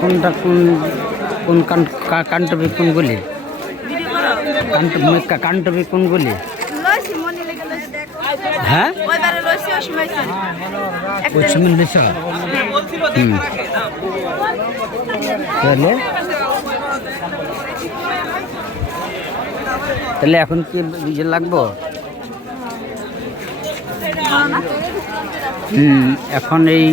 কোনটা কোন কোন কান্টবি কোনগুলি কান্টবি কোনগুলি? হ্যাঁ তাহলে তাহলে এখন কি ইয়ে লাগবো? এখন এই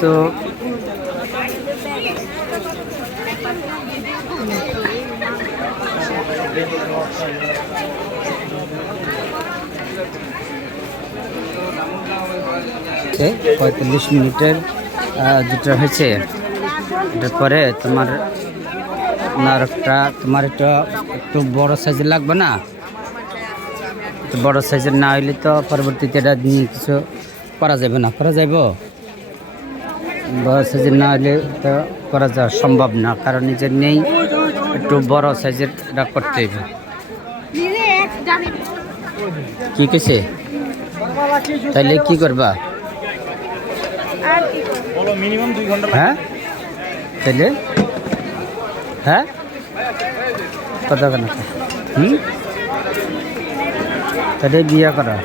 তো আছে 45 মিনিটের যেটা হয়েছে এটার পরে তোমার তোমার এটা একটু বড় সাইজের লাগবে না? একটু বড় সাইজের না হইলে তো পরবর্তীতে এটা নিয়ে কিছু করা যাবে না। করা যাইব? বড় সাইজের না হলে তো করা যাওয়া সম্ভব না, কারণ নিজের নেই, একটু বড় সাইজের এটা করতে হবে। কি কেছে তাইলে কি করবা? হ্যাঁ তাইলে হ্যাঁ কত তাহলে বিয়ে করা